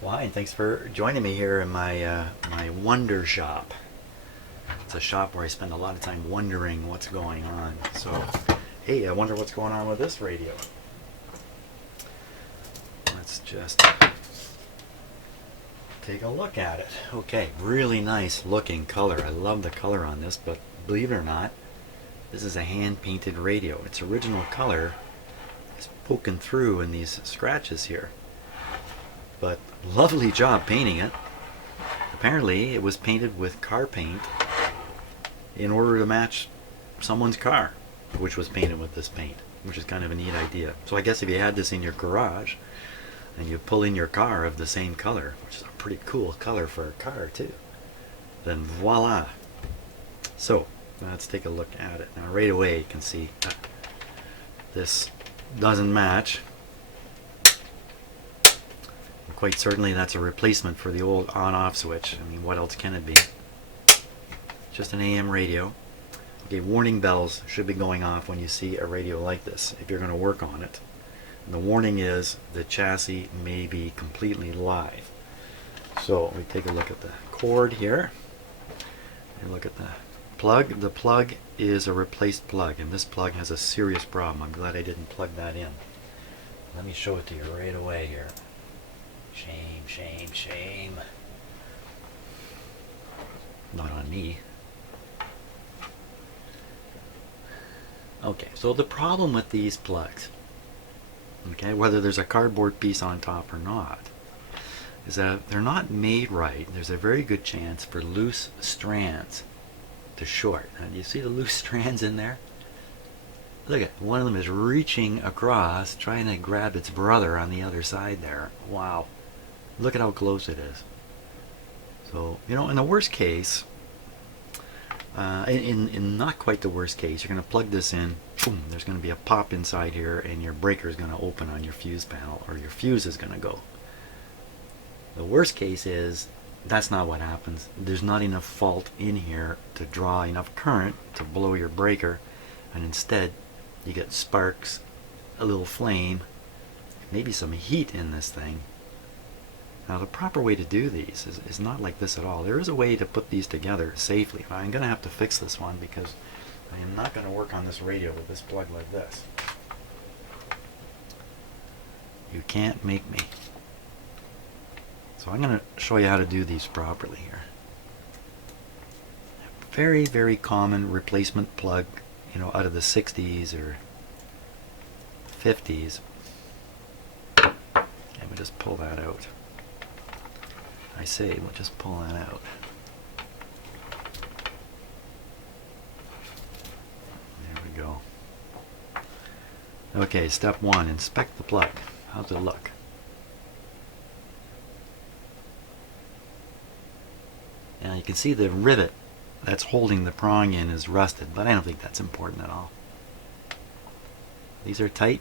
Why? And thanks for joining me here in my wonder shop. It's a shop where I spend a lot of time wondering what's going on. So, hey, I wonder what's going on with this radio. Let's just take a look at it. Okay, really nice looking color. I love the color on this, but believe it or not, this is a hand-painted radio. Its original color is poking through in these scratches here. But lovely job painting it. Apparently it was painted with car paint in order to match someone's car, which was painted with this paint, which is kind of a neat idea. So I guess if you had this in your garage and you pull in your car of the same color, which is a pretty cool color for a car too, then voila. So let's take a look at it. Now right away you can see this doesn't match. Quite certainly that's a replacement for the old on-off switch. I mean, what else can it be? Just an AM radio. Okay, warning bells should be going off when you see a radio like this if you're going to work on it. And the warning is the chassis may be completely live. So we take a look at the cord here. And look at the plug. The plug is a replaced plug, and this plug has a serious problem. I'm glad I didn't plug that in. Let me show it to you right away here. Shame, shame, shame. Not on me. Okay, so the problem with these plugs, okay, whether there's a cardboard piece on top or not, is that they're not made right. There's a very good chance for loose strands to short. Now, do you see the loose strands in there? Look at one of them is reaching across, trying to grab its brother on the other side there. Wow. Look at how close it is. So, you know, in the worst case, in not quite the worst case, you're going to plug this in, boom, there's going to be a pop inside here, and your breaker is going to open on your fuse panel, or your fuse is going to go. The worst case is, that's not what happens. There's not enough fault in here to draw enough current to blow your breaker, and instead, you get sparks, a little flame, maybe some heat in this thing. Now the proper way to do these is not like this at all. There is a way to put these together safely. I'm going to have to fix this one because I am not going to work on this radio with this plug like this. You can't make me. So I'm going to show you how to do these properly here. Very, very common replacement plug, you know, out of the 60s or 50s. And we just pull that out. I say, we'll just pull that out. There we go. Okay, step one, inspect the plug. How's it look? Now you can see the rivet that's holding the prong in is rusted, but I don't think that's important at all. These are tight,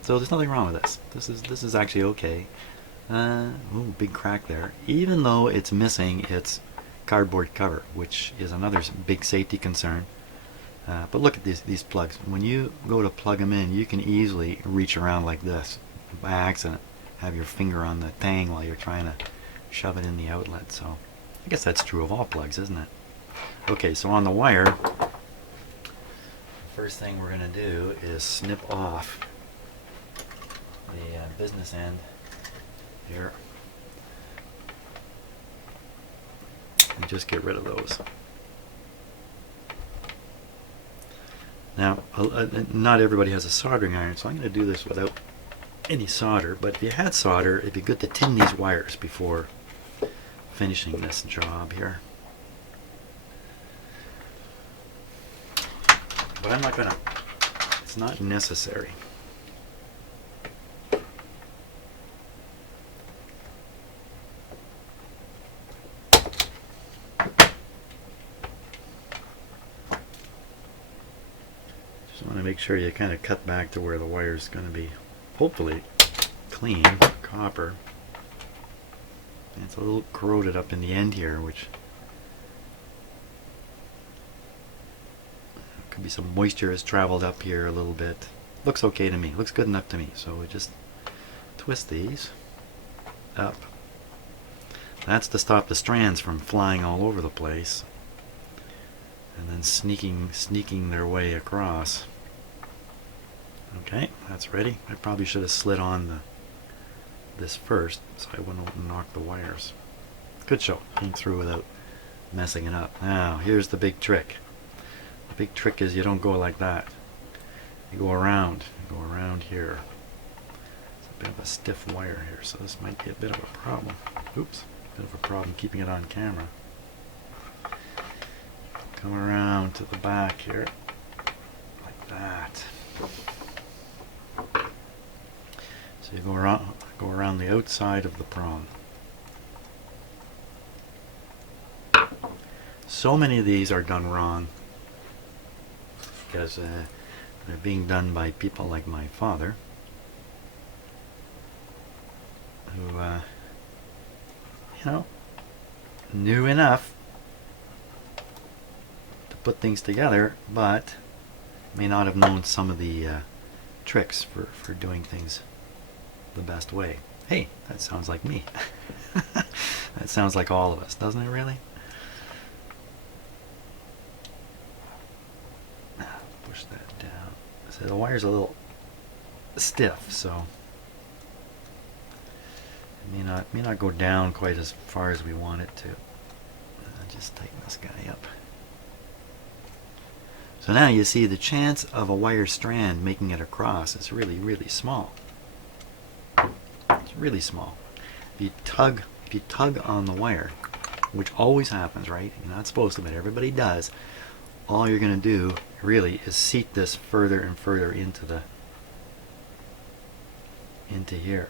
so there's nothing wrong with this. This is actually okay. Ooh, big crack there. Even though it's missing its cardboard cover, which is another big safety concern. But look at these plugs. When you go to plug them in, you can easily reach around like this. By accident, have your finger on the tang while you're trying to shove it in the outlet. So I guess that's true of all plugs, isn't it? Okay, so on the wire, the first thing we're going to do is snip off the business end here and just get rid of those. Now not everybody has a soldering iron, so I'm going to do this without any solder, but if you had solder, it'd be good to tin these wires before finishing this job here. But I'm not going to, it's not necessary. Want to make sure you kind of cut back to where the wire is going to be hopefully clean copper. And it's a little corroded up in the end here, which could be some moisture has traveled up here a little bit. Looks okay to me. Looks good enough to me. So we just twist these up That's to stop the strands from flying all over the place and then sneaking their way across. Okay, that's ready. I probably should have slid on this first so I wouldn't knock the wires. Good show. Came through without messing it up. Now, here's the big trick. The big trick is you don't go like that. You go around. You go around here. It's a bit of a stiff wire here, so this might be a bit of a problem. Oops. Bit of a problem keeping it on camera. Come around to the back here. Like that. So you go around the outside of the prong. So many of these are done wrong because they're being done by people like my father, who, knew enough to put things together, but may not have known some of the tricks for doing things the best way. Hey, that sounds like me. That sounds like all of us, doesn't it really? Push that down. So the wire's a little stiff, so it may not go down quite as far as we want it to. I'll just tighten this guy up. So now you see the chance of a wire strand making it across is really, really small. It's really small. If you tug on the wire, which always happens, right? You're not supposed to, but everybody does. All you're going to do really is seat this further and further into here.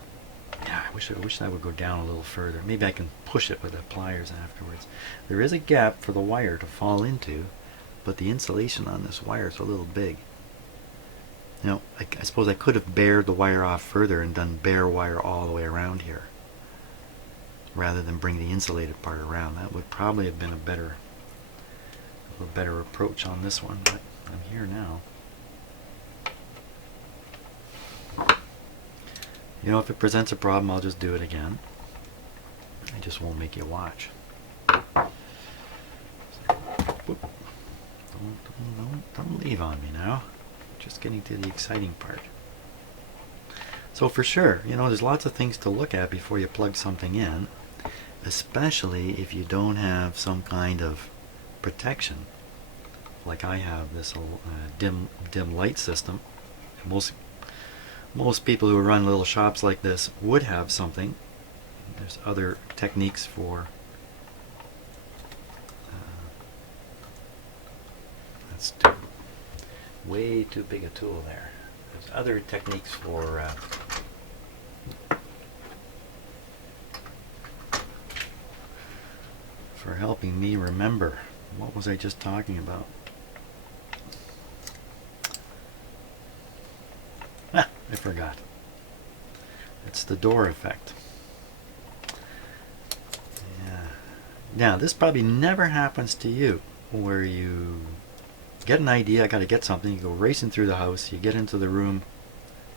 Yeah, I wish that would go down a little further. Maybe I can push it with the pliers afterwards. There is a gap for the wire to fall into, but the insulation on this wire is a little big. I suppose I could have bared the wire off further and done bare wire all the way around here, rather than bring the insulated part around. That would probably have been a better approach on this one, but I'm here now. If it presents a problem, I'll just do it again. I just won't make you watch. Don't leave on me now. Just getting to the exciting part. So for sure, there's lots of things to look at before you plug something in, especially if you don't have some kind of protection. Like I have this dim light system. Most people who run little shops like this would have something. There's other techniques for that's way too big a tool there. There's other techniques for helping me remember. What was I just talking about? I forgot. It's the door effect. Yeah. Now, this probably never happens to you, where you get an idea, I got to get something, you go racing through the house, you get into the room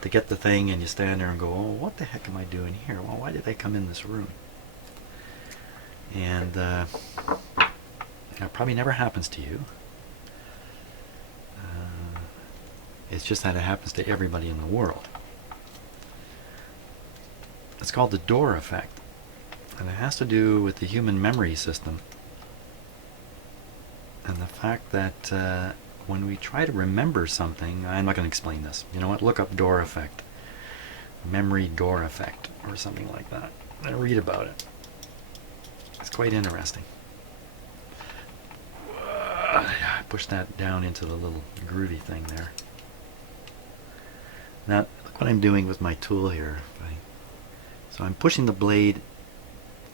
to get the thing, and you stand there and go, oh, what the heck am I doing here? Well, why did I come in this room? And that probably never happens to you. It's just that it happens to everybody in the world. It's called the door effect, and it has to do with the human memory system and the fact that when we try to remember something, I'm not going to explain this. You know what? Look up door effect, memory door effect, or something like that, and read about it. It's quite interesting. I pushed that down into the little groovy thing there. Now, look what I'm doing with my tool here. So I'm pushing the blade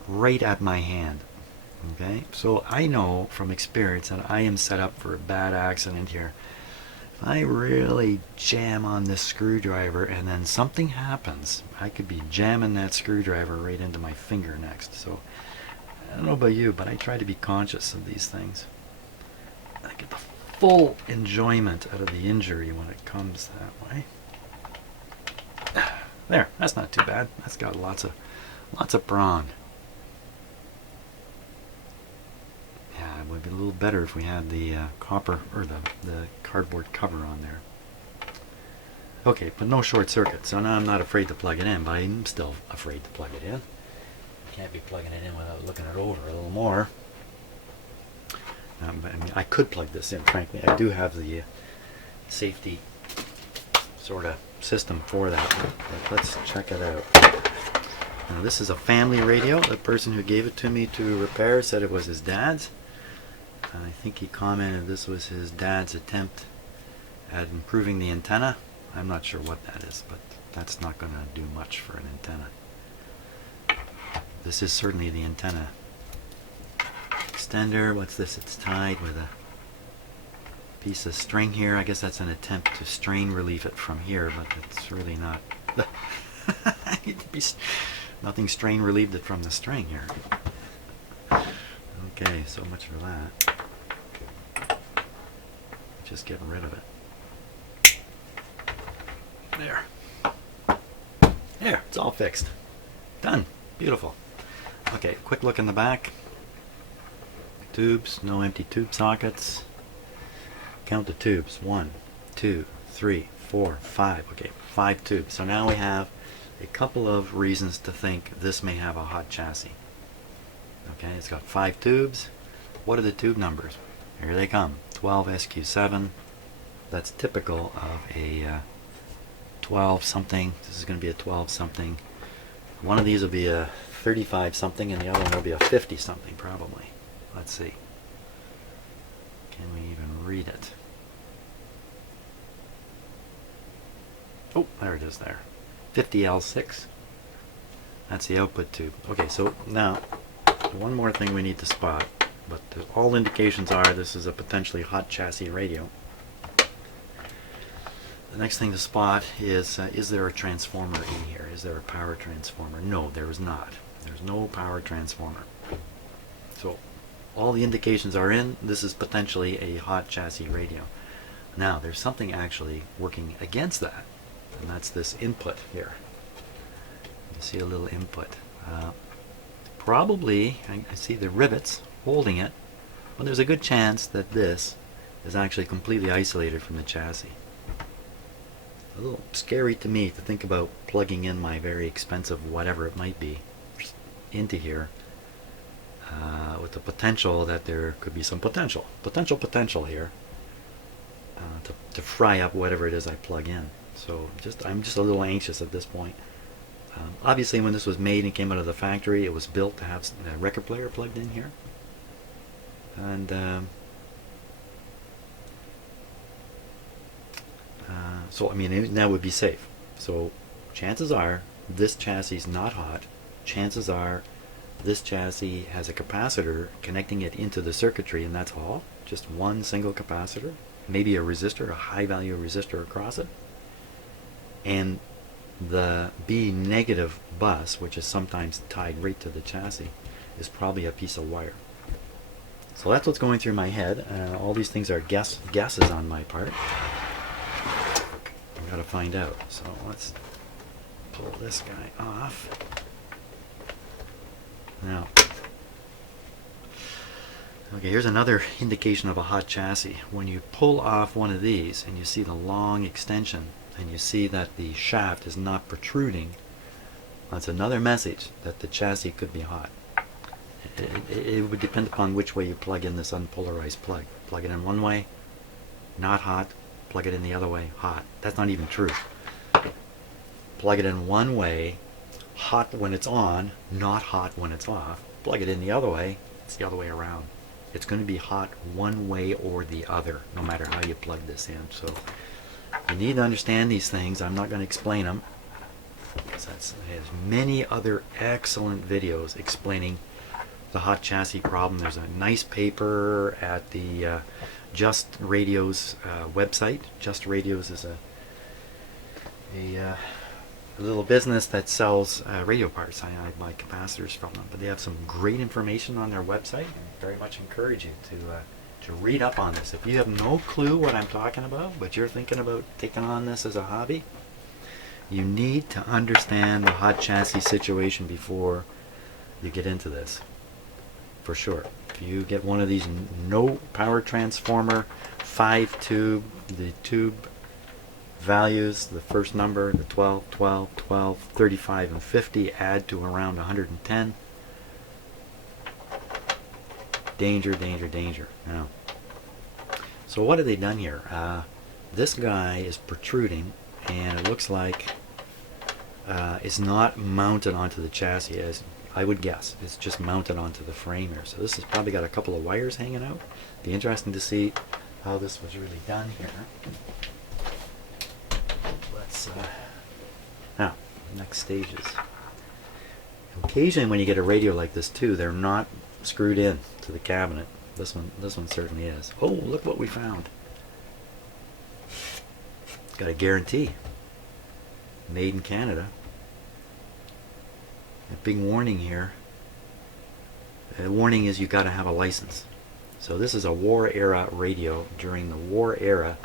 right at my hand. Okay? So I know from experience that I am set up for a bad accident here. If I really jam on this screwdriver and then something happens, I could be jamming that screwdriver right into my finger next. So I don't know about you, but I try to be conscious of these things. I get the full enjoyment out of the injury when it comes that way. There, that's not too bad. That's got lots of brawn. It would be a little better if we had the copper or the cardboard cover on there. Okay, but no short circuit, so now I'm not afraid to plug it in, but I'm still afraid to plug it in. Can't be plugging it in without looking it over a little more. But I mean, I could plug this in, frankly. I do have the safety sort of system for that. But let's check it out. Now, this is a family radio. The person who gave it to me to repair said it was his dad's. I think he commented this was his dad's attempt at improving the antenna. I'm not sure what that is, but that's not going to do much for an antenna. This is certainly the antenna extender. What's this? It's tied with a piece of string here. I guess that's an attempt to strain relieve it from here, but it's really not. Nothing strain relieved it from the string here. Okay, so much for that. Just getting rid of it. There. There, it's all fixed. Done. Beautiful. Okay, quick look in the back. Tubes, no empty tube sockets. Count the tubes. 1, 2, 3, 4, 5. Okay, 5 tubes. So now we have a couple of reasons to think this may have a hot chassis. Okay, it's got 5 tubes. What are the tube numbers? Here they come. 12SQ7. That's typical of a 12 something. This is going to be a 12 something. One of these will be a 35 something and the other one will be a 50 something probably. Let's see. Can we even read it? Oh, there it is there. 50L6. That's the output tube. Okay, so now one more thing we need to spot, but all indications are this is a potentially hot chassis radio. The next thing to spot is there a transformer in here? Is there a power transformer? No, there is not. There's no power transformer. So all the indications are in. This is potentially a hot chassis radio. Now there's something actually working against that, and that's this input here. You see a little input. Probably, I see the rivets holding it, but there's a good chance that this is actually completely isolated from the chassis. A little scary to me to think about plugging in my very expensive whatever it might be into here with the potential that there could be some potential here to fry up whatever it is I plug in. So I'm just a little anxious at this point. Obviously when this was made and came out of the factory, it was built to have a record player plugged in here, and so I mean that would be safe. So chances are this chassis is not hot. Chances are this chassis has a capacitor connecting it into the circuitry, and that's all. Just one single capacitor, maybe a resistor, a high value resistor across it, and the B negative bus, which is sometimes tied right to the chassis, is probably a piece of wire. So that's what's going through my head. All these things are guesses on my part. I've got to find out. So let's pull this guy off. Now, okay, here's another indication of a hot chassis. When you pull off one of these and you see the long extension and you see that the shaft is not protruding, that's another message that the chassis could be hot. It would depend upon which way you plug in this unpolarized plug. Plug it in one way, not hot. Plug it in the other way, hot. That's not even true. Plug it in one way, hot when it's on, not hot when it's off. Plug it in the other way, it's the other way around. It's going to be hot one way or the other, no matter how you plug this in. So you need to understand these things. I'm not going to explain them. There's many other excellent videos explaining the hot chassis problem. There's a nice paper at the Just Radio's website. Just Radios is a little business that sells radio parts. I buy capacitors from them, but they have some great information on their website. I very much encourage you to read up on this. If you have no clue what I'm talking about, but you're thinking about taking on this as a hobby, you need to understand the hot chassis situation before you get into this, for sure. you get one of these no power transformer 5-tube, the tube values, the first number, the 12, 12, 12, 35, and 50 add to around 110. Danger, danger, danger. Now, so what have they done here? This guy is protruding, and it looks like it's not mounted onto the chassis, as I would guess. It's just mounted onto the frame here. So this has probably got a couple of wires hanging out. Be interesting to see how this was really done here. Let's now next stages. Occasionally, when you get a radio like this too, they're not screwed in to the cabinet. This one certainly is. Oh, look what we found! It's got a guarantee. Made in Canada. A big warning here. The warning is you got to have a license. So this is a war era radio. During the war era,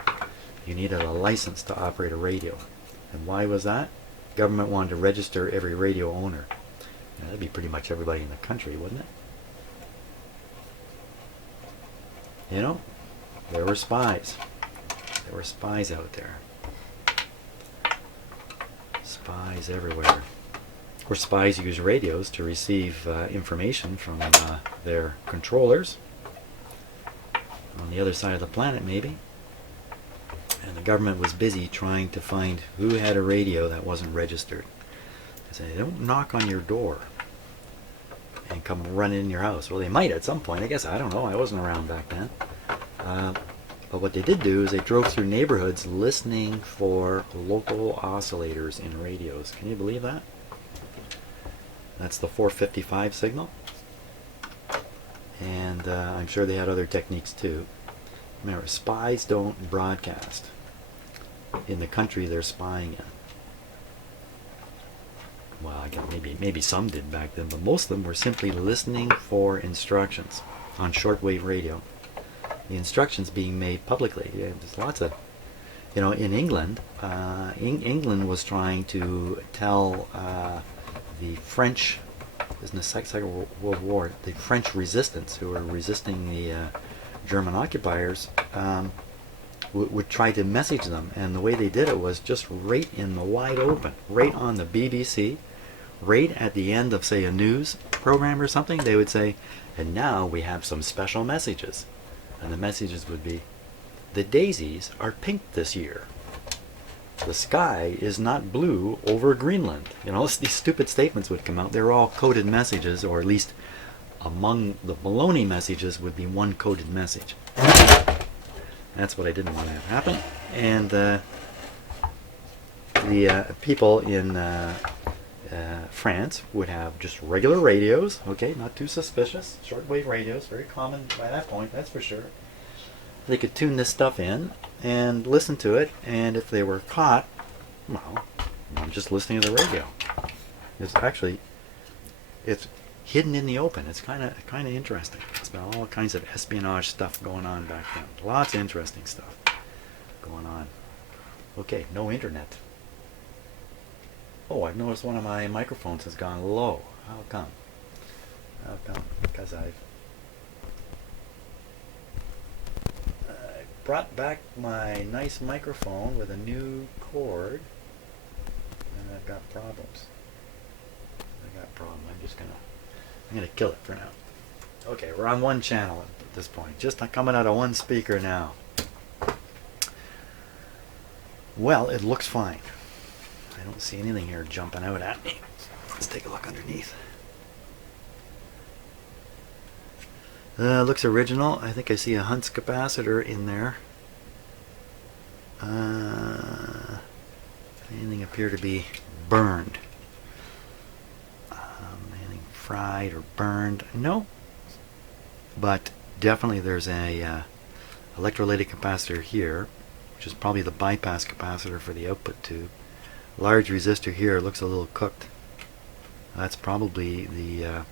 you needed a license to operate a radio. And why was that? Government wanted to register every radio owner. Now, that'd be pretty much everybody in the country, wouldn't it? You know, there were spies. There were spies out there. Spies everywhere. Of course, spies use radios to receive information from their controllers on the other side of the planet, maybe. And the government was busy trying to find who had a radio that wasn't registered. They say, they don't knock on your door and come running in your house. Well, they might at some point. I guess, I don't know. I wasn't around back then. But what they did do is they drove through neighborhoods listening for local oscillators in radios. Can you believe that? That's the 455 signal. And I'm sure they had other techniques too. Remember, spies don't broadcast in the country they're spying in. Well, I guess maybe some did back then, but most of them were simply listening for instructions on shortwave radio. The instructions being made publicly. There's lots of, you know, in England, England was trying to tell the French, in the Second World War, the French resistance, who were resisting the German occupiers, would try to message them, and the way they did it was just right in the wide open, right on the BBC, right at the end of, say, a news program or something. They would say, and now we have some special messages. And the messages would be, the daisies are pink this year. The sky is not blue over Greenland. You know, these stupid statements would come out. They were all coded messages, or at least among the baloney messages would be one coded message. That's what I didn't want to have happen. And the people in France would have just regular radios, okay, not too suspicious, shortwave radios, very common by that point, that's for sure. They could tune this stuff in and listen to it, and if they were caught, well, I'm just listening to the radio. It's hidden in the open. It's kind of interesting. It's been all kinds of espionage stuff going on back then. Lots of interesting stuff going on. Okay, no internet. Oh, I've noticed one of my microphones has gone low. How come? How come? Because I brought back my nice microphone with a new cord, and I've got problems. I'm gonna kill it for now. Okay, we're on one channel at this point. Just coming out of one speaker now. Well, it looks fine. I don't see anything here jumping out at me. Let's take a look underneath. Looks original. I think I see a Hunts capacitor in there. Anything appear to be burned? Anything fried or burned? No. But definitely there's a electrolytic capacitor here, which is probably the bypass capacitor for the output tube. Large resistor here, looks a little cooked. That's probably the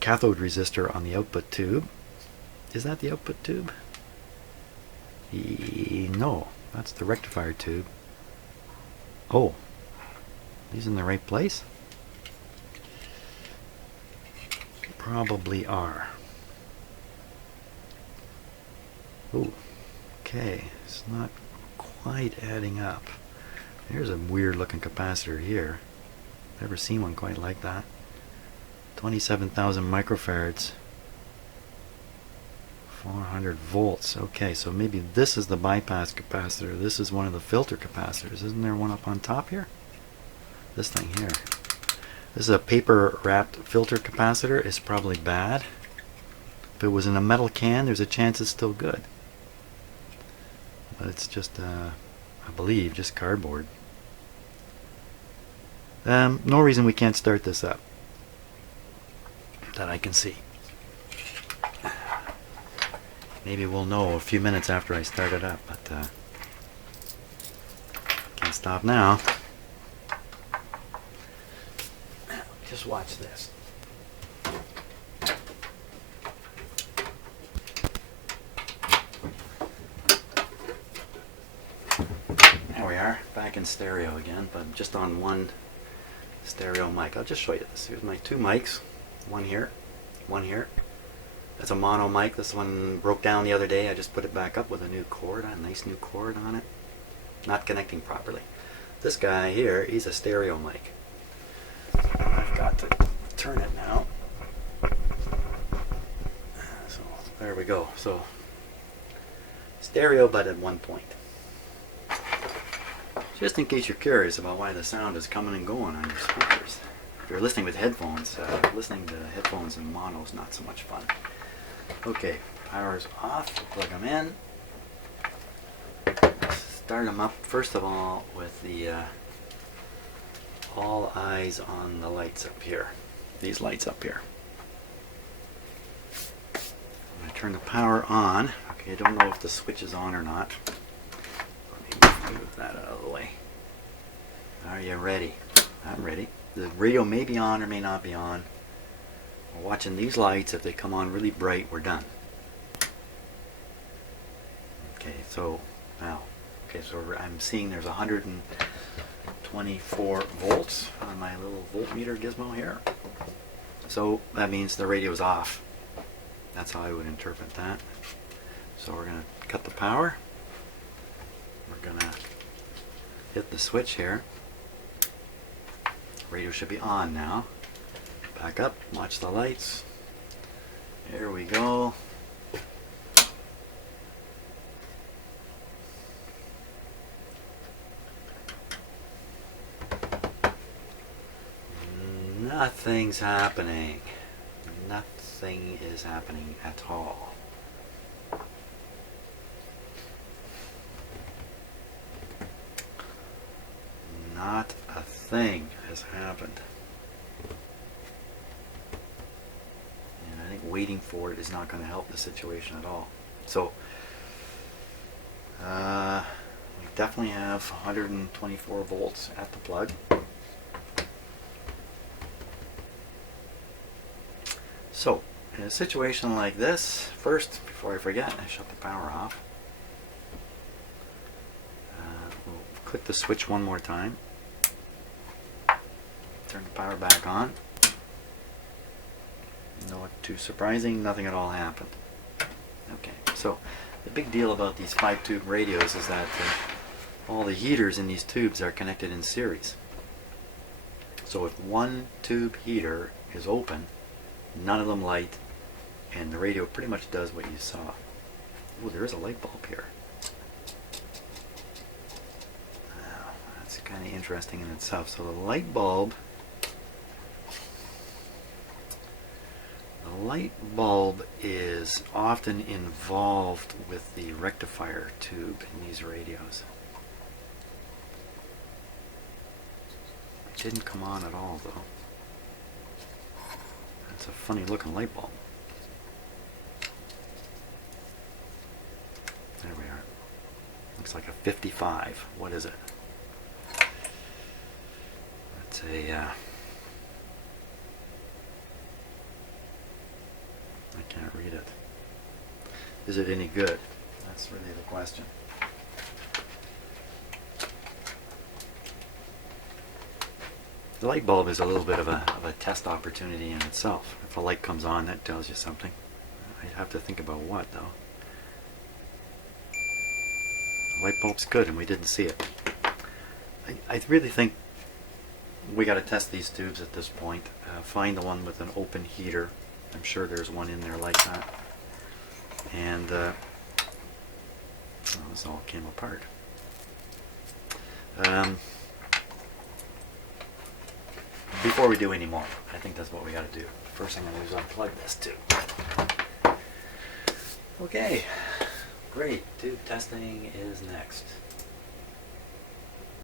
cathode resistor on the output tube. Is that the output tube? No, that's the rectifier tube. Oh, these in the right place? probably are. Ooh, okay, it's not quite adding up. There's a weird looking capacitor here. Never seen one quite like that. 27,000 microfarads. 400 volts. Okay, so maybe this is the bypass capacitor. This is one of the filter capacitors. Isn't there one up on top here? This thing here. This is a paper wrapped filter capacitor. It's probably bad. If it was in a metal can, there's a chance it's still good. But it's just, I believe, just cardboard. No reason we can't start this up that I can see. Maybe we'll know a few minutes after I start it up, but can't stop now. Just watch this. There we are, back in stereo again, but just on one stereo mic. I'll just show you this. Here's my two mics, one here, one here. That's a mono mic. This one broke down the other day. I just put it back up with a new cord, a nice new cord on it. Not connecting properly. This guy here, he's a stereo mic. I've got to turn it now. So there we go. So stereo, but at one point. Just in case you're curious about why the sound is coming and going on your speakers. If you're listening with headphones, listening to headphones in mono is not so much fun. Okay, power's off. Plug them in. Start them up first of all with the all eyes on the lights up here. These lights up here. I'm going to turn the power on. Okay, I don't know if the switch is on or not. Let me move that out of the way. Are you ready? I'm ready. The radio may be on or may not be on. We're watching these lights. If they come on really bright, we're done. Okay, so now, so I'm seeing there's 124 volts on my little voltmeter gizmo here. So that means the radio's off. That's how I would interpret that. So we're going to cut the power. We're going to hit the switch here. Radio should be on now. Back up, watch the lights. Here we go. Nothing's happening. Nothing is happening at all. Not a thing has happened. And I think waiting for it is not going to help the situation at all. So, we definitely have 124 volts at the plug. So, in a situation like this, first, before I forget, I shut the power off. We'll click the switch one more time. Turn the power back on. Not too surprising, nothing at all happened. Okay, so the big deal about these 5-tube radios is that all the heaters in these tubes are connected in series. So if one tube heater is open, none of them light, and the radio pretty much does what you saw. Oh, there is a light bulb here. Wow, that's kind of interesting in itself. So the light bulb is often involved with the rectifier tube in these radios. It didn't come on at all though. It's a funny looking light bulb. There we are. Looks like a 55. What is it? It's a I can't read it. Is it any good? That's really the question. The light bulb is a little bit of a test opportunity in itself. If a light comes on, that tells you something. I'd have to think about what, though. The light bulb's good, and we didn't see it. I really think we got to test these tubes at this point. Find the one with an open heater. I'm sure there's one in there like that. And well, this all came apart. Before we do any more, I think that's what we got to do. First thing I'm going to do is unplug this tube. Okay, great. Tube testing is next.